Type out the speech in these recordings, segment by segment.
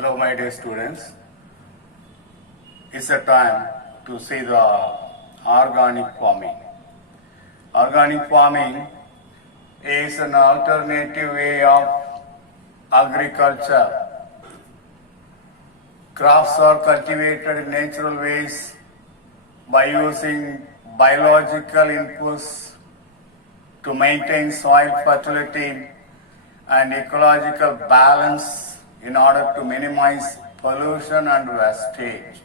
Hello, my dear students. It's a time to see the organic farming. Organic farming is an alternative way of agriculture. Crops are cultivated in natural ways by using biological inputs to maintain soil fertility and ecological balance in order to minimize pollution and wastage.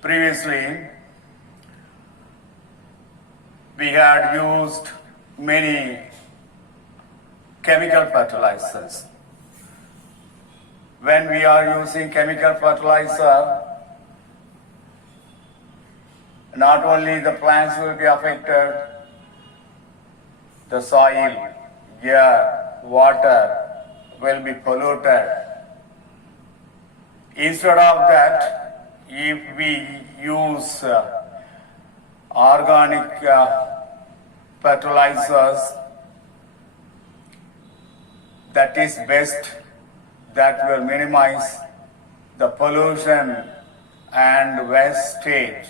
Previously, we had used many chemical fertilizers. When we are using chemical fertilizer, not only the plants will be affected, the soil, air, water will be polluted. Instead of that, if we use organic fertilizers, that is best, that will minimize the pollution and wastage.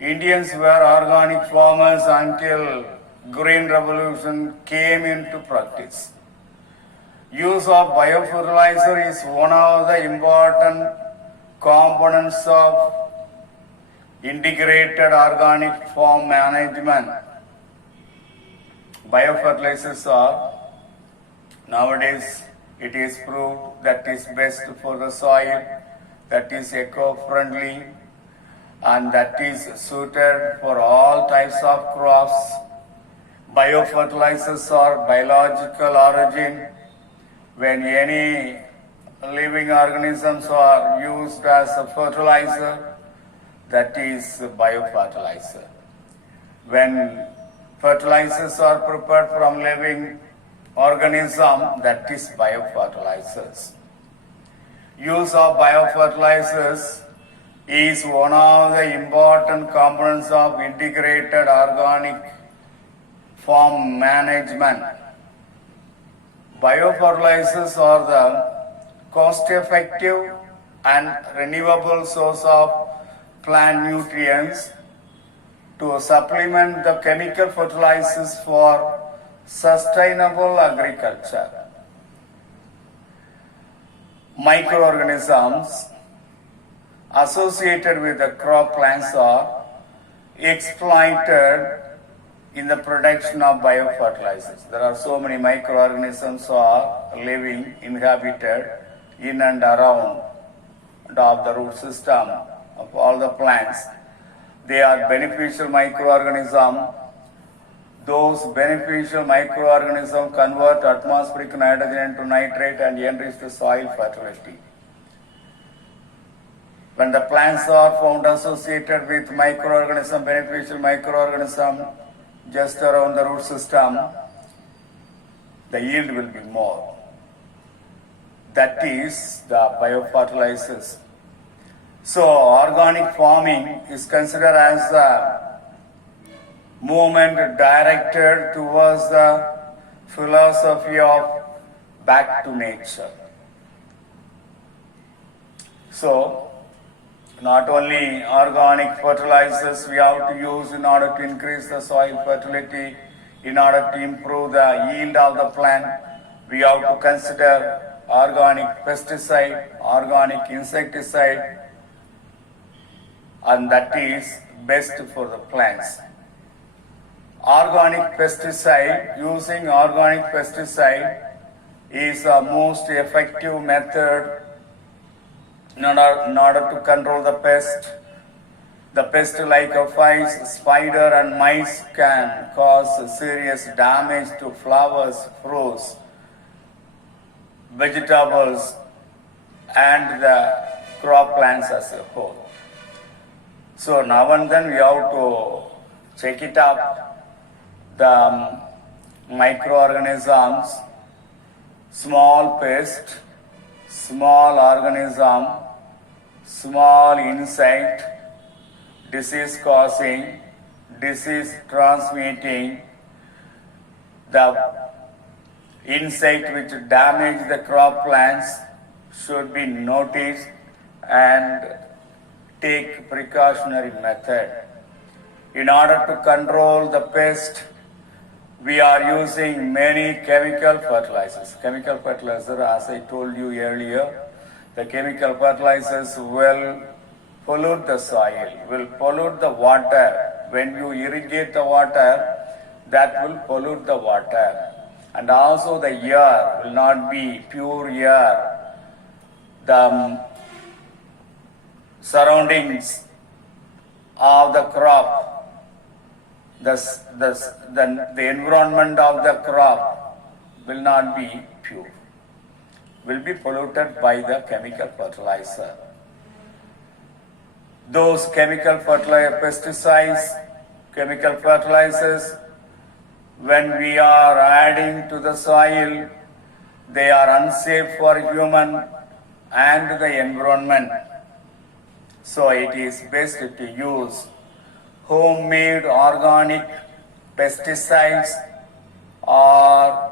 Indians were organic farmers until Green Revolution came into practice. Use of biofertilizer is one of the important components of integrated organic farm management. Biofertilizers are, nowadays, it is proved that is best for the soil, that is eco-friendly, and that is suited for all types of crops. Biofertilizers are biological origin. When any living organisms are used as a fertilizer, that is biofertilizer. When fertilizers are prepared from living organism, that is biofertilizers. Use of biofertilizers is one of the important components of integrated organic farm management. Biofertilizers are the cost-effective and renewable source of plant nutrients to supplement the chemical fertilizers for sustainable agriculture. Microorganisms associated with the crop plants are exploited in the production of biofertilizers. There are so many microorganisms are living, inhabited in and around of the root system of all the plants. They are beneficial microorganisms. Those beneficial microorganisms convert atmospheric nitrogen into nitrate and enrich the soil fertility. When the plants are found associated with beneficial microorganism just around the root system, the yield will be more. That is the biofertilizers. So organic farming is considered as a movement directed towards the philosophy of back to nature. So not only organic fertilizers we have to use in order to increase the soil fertility, in order to improve the yield of the plant, we have to consider organic pesticide, organic insecticide, and that is best for the plants. Organic pesticide, using organic pesticide is the most effective method in order to control the pest. The pest like flies, spider and mice can cause serious damage to flowers, fruits, vegetables and the crop plants as a whole. So now and then we have to check it up, the microorganisms, small pest, small organism, small insect, disease causing, disease transmitting, the insect which damage the crop plants should be noticed and take precautionary method. In order to control the pest, we are using many chemical fertilizers. Chemical fertilizer, as I told you earlier, the chemical fertilizers will pollute the soil, will pollute the water. When you irrigate the water, that will pollute the water. And also the air will not be pure air. The surroundings of the crop, the environment of the crop will not be pure, will be polluted by the chemical fertilizer. Those chemical pesticides, chemical fertilizers, when we are adding to the soil, they are unsafe for human and the environment. So it is best to use homemade organic pesticides or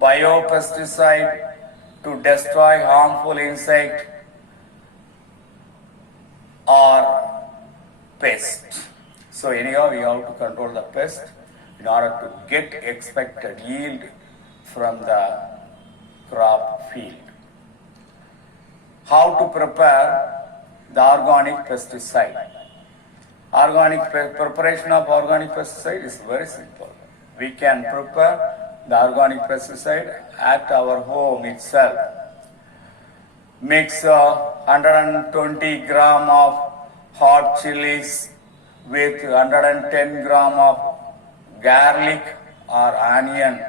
biopesticide to destroy harmful insect or pest. So anyhow, we have to control the pest in order to get expected yield from the crop field. How to prepare the organic pesticide? Preparation of organic pesticide is very simple. We can prepare the organic pesticide at our home itself. Mix 120 gram of hot chilies with 110 gram of garlic or onion,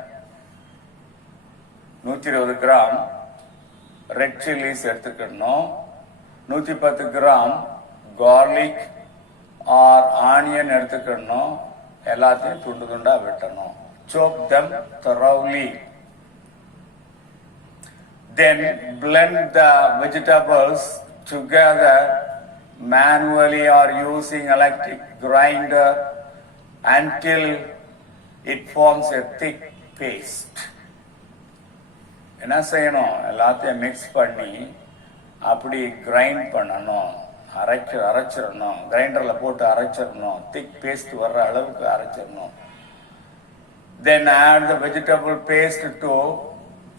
120 gram red chilies எடுத்துக்கணும், 110 gram garlic or onion எடுத்துக்கணும், எல்லாத்தையும் துண்டு துண்டா வெட்டணும். Chop them thoroughly. Then blend the vegetables together manually or using electric grinder until it forms a thick paste. என்ன செய்யணும்? எல்லாத்தையும் மிக்ஸ் பண்ணி அப்படி கிரைண்ட் பண்ணணும், அரைச்சிடணும், கிரைண்டரில் போட்டு அரைச்சிடணும், திக் பேஸ்ட் வர்ற அளவுக்கு அரைச்சிடணும். Then add the vegetable paste to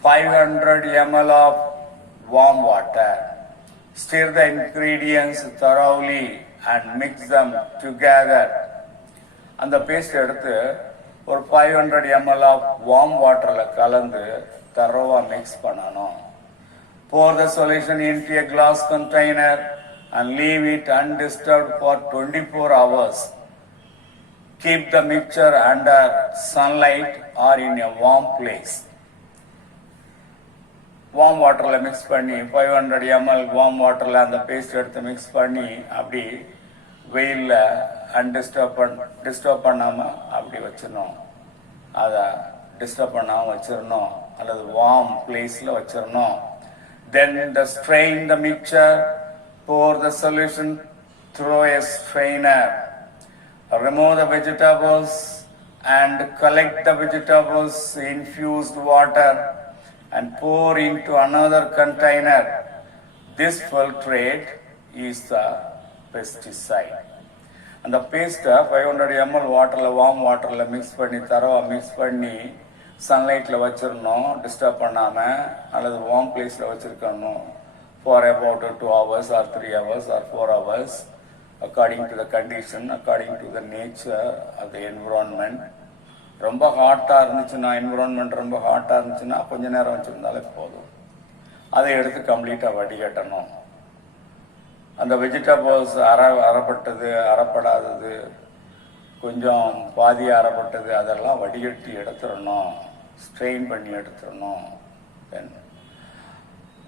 500 ml of warm water. Stir the ingredients thoroughly and mix them together. அந்த பேஸ்ட் எடுத்து ஒரு 500 ml of warm waterல கலந்து தரோவா மிக்ஸ் பண்ணணும். Pour the solution into a glass container and leave it undisturbed for 24 hours. Keep the mixture under sunlight or in a warm place. Warm waterல mix பண்ணி 500 ml warm waterல அந்த பேஸ்ட் எடுத்து மிக்ஸ் பண்ணி அப்படி வெயிலில் டிஸ்டர்ப் பண்ணாமல் அப்படி வச்சிடணும். அதை டிஸ்டர்ப் பண்ணாமல் வச்சிடணும் அல்லது வார்ம் பிளேஸில் வச்சிடணும். Then strain the mixture, pour the solution through a strainer. Remove the vegetables and collect the vegetables infused water and pour into another container. This filtrate is the pesticide. அந்த பேஸ்ட்டை 500 ml வாட்டரில் வார்ம் வாட்டரில் மிக்ஸ் பண்ணி தரோவா மிக்ஸ் பண்ணி சன்லைட்டில் வச்சிடணும், டிஸ்டர்ப் பண்ணாமல், அல்லது வார்ம் பிளேஸில் வச்சுருக்கணும் for about 2 hours or 3 hours or 4 hours according to the condition, according to the nature of the environment. ரொம்ப ஹாட்டாக இருந்துச்சுன்னா, என்விரான்மெண்ட் ரொம்ப ஹாட்டாக இருந்துச்சுன்னா கொஞ்ச நேரம் வச்சுருந்தாலே போதும். அதை எடுத்து கம்ப்ளீட்டாக வடிகட்டணும். அந்த வெஜிடபிள்ஸ் அறப்பட்டது, அறப்படாதது, கொஞ்சம் பாதி அறப்பட்டது, அதெல்லாம் வடிகட்டி எடுத்துடணும், ஸ்ட்ரெயின் பண்ணி எடுத்துடணும்.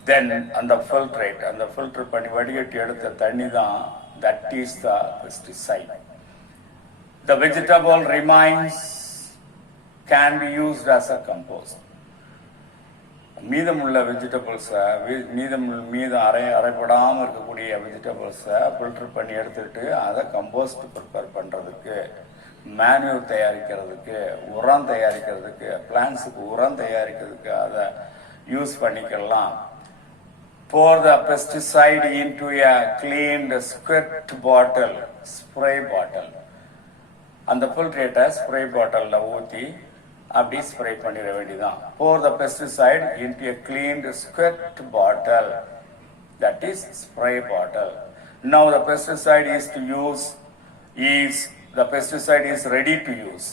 தென் அந்த ஃபில்டர் பண்ணி வடிகட்டி எடுத்த தண்ணி தான், that is the pesticide. The vegetable remains can be used as a compost. மீதமுள்ள வெஜிடபிள்ஸை மீதம் அரைப்படாமல் இருக்கக்கூடிய வெஜிடபிள்ஸை ஃபில்டர் பண்ணி எடுத்துட்டு அதை கம்போஸ்ட் ப்ரிப்பேர் பண்ணுறதுக்கு, மேன்யூர் தயாரிக்கிறதுக்கு, உரம் தயாரிக்கிறதுக்கு, பிளான்ஸுக்கு உரம் தயாரிக்கிறதுக்கு அதை யூஸ் பண்ணிக்கலாம். Pour the pesticide into a cleaned squirt bottle, spray bottle. அந்த ஃபில்ட்ரேட்டை ஸ்ப்ரே பாட்டிலில் ஊற்றி அப்படி ஸ்ப்ரே பண்ணிட வேண்டியதான். Pour the pesticide into a cleaned squirt bottle, that is spray bottle. Now the pesticide the pesticide is ready to use.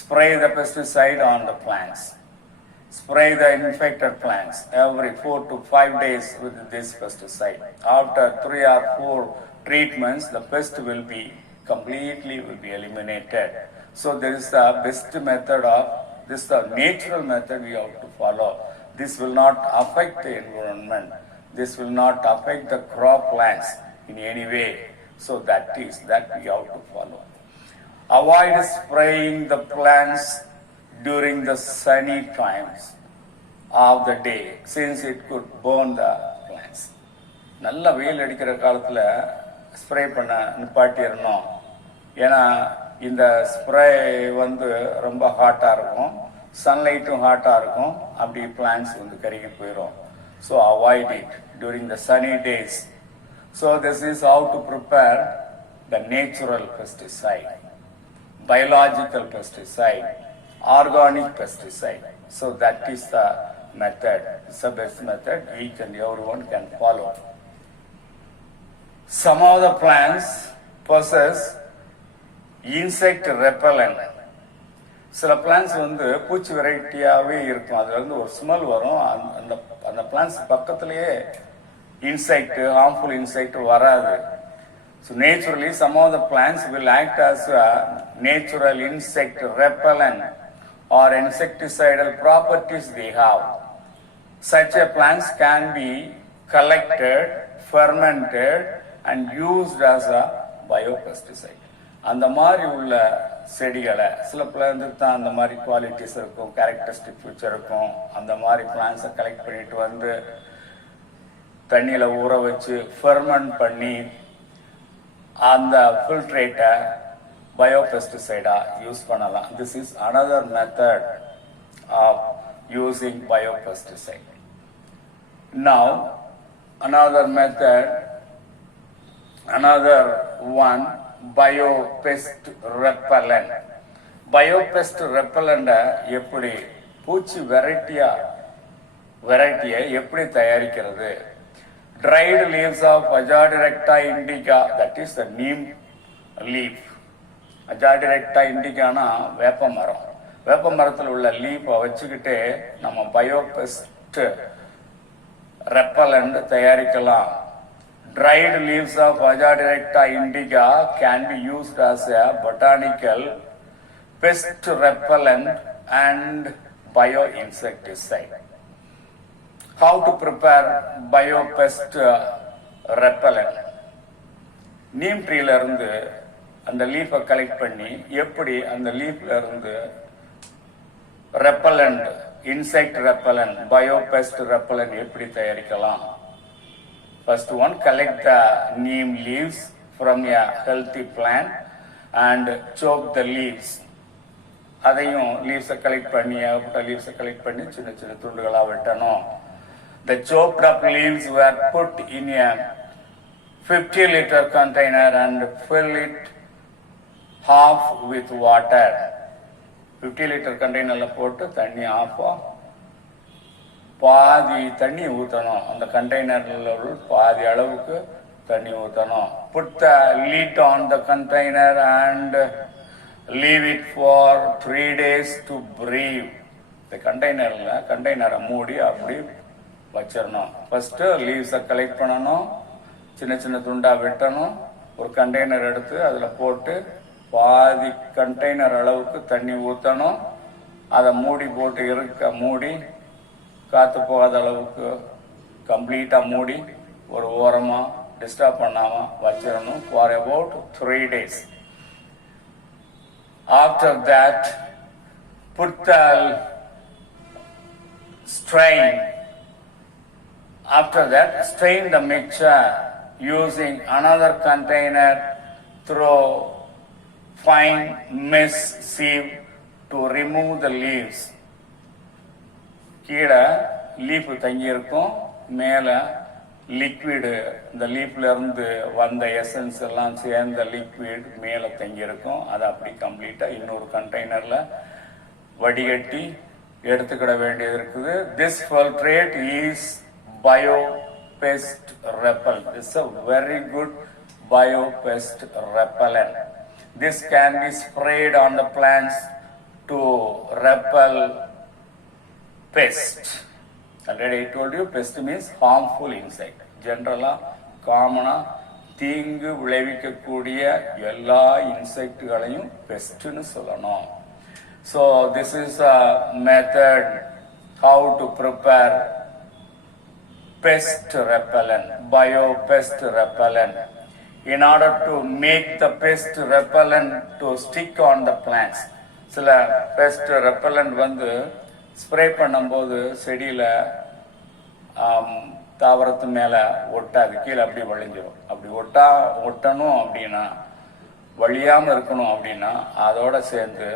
Spray the pesticide on the plants. Spray the infected plants every 4 to 5 days with this pesticide. After 3 or 4 treatments, the pest will be eliminated. So there is the best method the natural method we have to follow. This will not affect the environment. This will not affect the crop plants in any way. So that we have to follow. Avoid spraying the plants during the sunny times of the day, since it could burn the plants. நல்ல வெயில் அடிக்கிற காலத்தில் ஸ்ப்ரே பண்ண நிப்பாட்டிடணும். ஏன்னா இந்த ஸ்ப்ரே ரொம்ப ஹாட்டாக இருக்கும், சன்லைட்டும் ஹாட்டாக இருக்கும், அப்படி பிளான்ட்ஸ் கருகி போயிடும். So avoid it during the sunny days. So this is how to prepare the natural pesticide, biological pesticide, organic pesticide. So that is the method. It's the best method each and everyone can follow. Some of the plants possess insect repellent. சில பிளான்ஸ் பூச்சி வெரைட்டியாகவே இருக்கும், அதுல ஒரு ஸ்மெல் வரும். அந்த பிளான்ஸ் பக்கத்திலேயே harmful insect வராது. So naturally some of the plants will act as a natural insect repellent or insecticidal properties they have. Such a plants can be collected, fermented and used as a biopesticide. அந்த மாதிரி உள்ள செடிகளை சில பிளான்ஸுக்கு தான் அந்த மாதிரி குவாலிட்டிஸ் இருக்கும், கேரக்டரிஸ்டிக் ஃபியூச்சர் இருக்கும். அந்த மாதிரி பிளான்ஸை கலெக்ட் பண்ணிட்டு தண்ணியில் ஊற வச்சு ஃபெர்மெண்ட் பண்ணி அந்த ஃபில்ட்ரேட்டை biopesticide use பண்ணலாம். This is another method of using biopesticide. Now another method, another one, biopest repellent. biopest repellent எப்படி பூச்சி வெரைட்டியை எப்படி தயாரிக்கிறது? Dried leaves of Azadirachta indica, that is the neem leaf. Azadirachta indica na வேப்ப மரம். வேப்ப மரத்தில் உள்ள லீஃபை வச்சுக்கிட்டே நம்ம பயோபெஸ்ட் ரெப்பலண்ட் தயாரிக்கலாம். Dried leaves of Azadirachta indica can be used as a botanical pest repellent and bioinsecticide. How to prepare biopest repellent? Neem ட்ரீல இருந்து அந்த லீஃபை கலெக்ட் பண்ணி எப்படி அந்த லீஃப்ல இருந்து repellent, insect repellent, biopest repellent எப்படி தயாரிக்கலாம்? First one, collect the neem leaves from a healthy plant and chop the leaves. அதையும் லீவ்ஸை கலெக்ட் பண்ணி சின்ன சின்ன துண்டுகளாக வெட்டணும். The chopped up leaves were put in a 50-liter container and fill it half with water. 50-liter container போட்டு தண்ணி ஆஃபா பாதி தண்ணி ஊற்றணும். அந்த கண்டெய்னரில் பாதி அளவுக்கு தண்ணி ஊற்றணும். Put the lid on the container and leave it for 3 days to breathe. இந்த கண்டெய்னரை மூடி அப்படி வச்சிடணும். ஃபர்ஸ்ட் லீவ்ஸை கலெக்ட் பண்ணணும், சின்ன சின்ன துண்டா வெட்டணும், ஒரு கண்டெய்னர் எடுத்து அதில் போட்டு பாதி கண்டெய்னர் அளவுக்கு தண்ணி ஊற்றணும். அதை போட்டு மூடி காற்று போகாத அளவுக்கு கம்ப்ளீட்டாக மூடி ஒரு ஓரமாக டிஸ்டர்ப் பண்ணாமல் வச்சிடணும் for about 3 days. After that, put the strain. After that, strain the mixture using another container through fine mesh sieve to remove the leaves. கீழே லீஃப் தங்கி இருக்கும், மேல லிக்விடு இந்த லீப்ல இருந்து வந்த எசன்ஸ் எல்லாம் சேர்ந்த லிக்விட் மேல தங்கி இருக்கும். அதை அப்படி கம்ப்ளீட்டா இன்னொரு கண்டெய்னர்ல வடிகட்டி எடுத்துக்கிட வேண்டியது இருக்குது. This filtrate is biopest repellent. This is a very good biopest repellent. This can be sprayed on the plants to repel pest. Already I told you pest means harmful insect. Generally, காமனா தீங்கு விளைவிக்கக்கூடிய எல்லா இன்செக்ட்களையும் பெஸ்ட்னு சொல்லணும். So this is a method how to prepare pest repellent, biopest repellent. In order to make the pest repellent to stick on the plants. சில pest repellent வந்து ஸ்ப்ரே பண்ணும்போது செடியில் தாவரத்து மேலே ஒட்டாது, கீழே அப்படி வழிஞ்சிடும். அப்படி ஒட்டணும் அப்படின்னா, வழியாமல் இருக்கணும் அப்படின்னா அதோட சேர்ந்து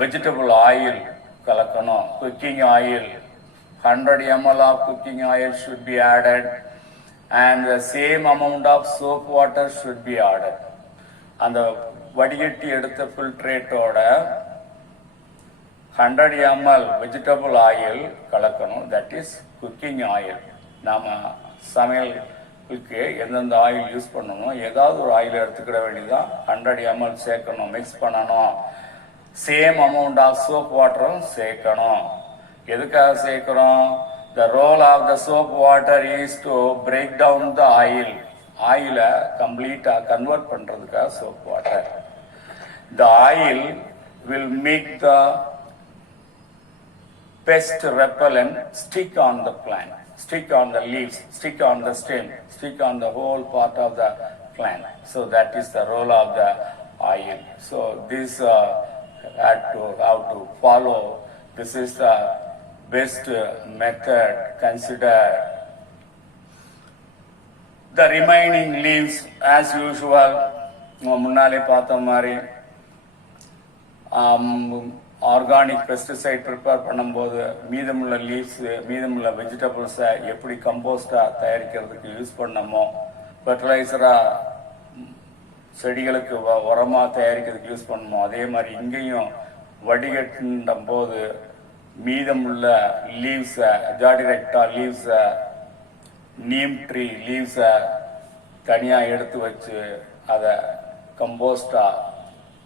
வெஜிடபிள் ஆயில் கலக்கணும். Cooking oil 100 ml of cooking oil should be added and the same amount of soap water should be added. அந்த வடிகட்டி எடுத்த ஃபில்ட்ரேட்டோட 100 ml வெஜிடபிள் ஆயில் கலக்கணும். That is cooking oil. நாம் சமையலுக்கு எந்தெந்த ஆயில் யூஸ் பண்ணணும், ஏதாவது ஒரு ஆயில் எடுத்துக்கிட வேண்டியதுதான். 100 ml சேர்க்கணும், மிக்ஸ் பண்ணணும். சேம் அமௌண்ட் ஆஃப் சோப் வாட்டரும் சேர்க்கணும். எதுக்காக சேர்க்கிறோம்? The role of the soap water is to break down the oil. ஆயிலை கம்ப்ளீட்டா கன்வெர்ட் பண்றதுக்காக soap water. The oil will make the pest repellent stick on the plant, stick on the leaves, stick on the stem, stick on the whole part of the plant. So that is the role of the oil. So this had to how to follow. This is the best method. Consider the remaining leaves as usual. முன்னாலே பார்த்த மாதிரி organic pesticide prepare பண்ணும்போது மீதமுள்ள லீவ்ஸ், மீதமுள்ள வெஜிடபிள்ஸை எப்படி கம்போஸ்டாக தயாரிக்கிறதுக்கு யூஸ் பண்ணமோ, ஃபர்டிலைசராக செடிகளுக்கு உரமாக தயாரிக்கிறதுக்கு யூஸ் பண்ணமோ, அதே மாதிரி இங்கேயும் வடிகட்டும் போது மீதமுள்ள லீவ்ஸை, ஜாடிரெக்டா லீவ்ஸை, நீம் ட்ரீ லீவ்ஸை தனியாக எடுத்து வச்சு அதை கம்போஸ்டாக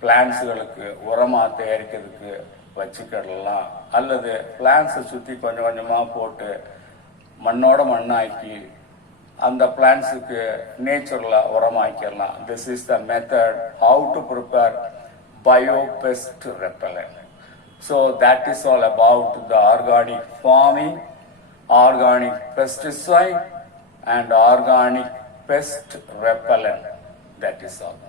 பிளான்ட்ஸுகளுக்கு உரமாக தயாரிக்கிறதுக்கு வச்சுக்கிடலாம். அல்லது பிளான்ட்ஸை சுற்றி கொஞ்சம் கொஞ்சமாக போட்டு மண்ணோட மண்ணாக்கி அந்த பிளான்ட்ஸுக்கு நேச்சுரலாக உரமாக்கிடலாம். This is the method how to prepare biopest repellent. So that is all about the organic farming, organic pesticide and organic pest repellent. That is all.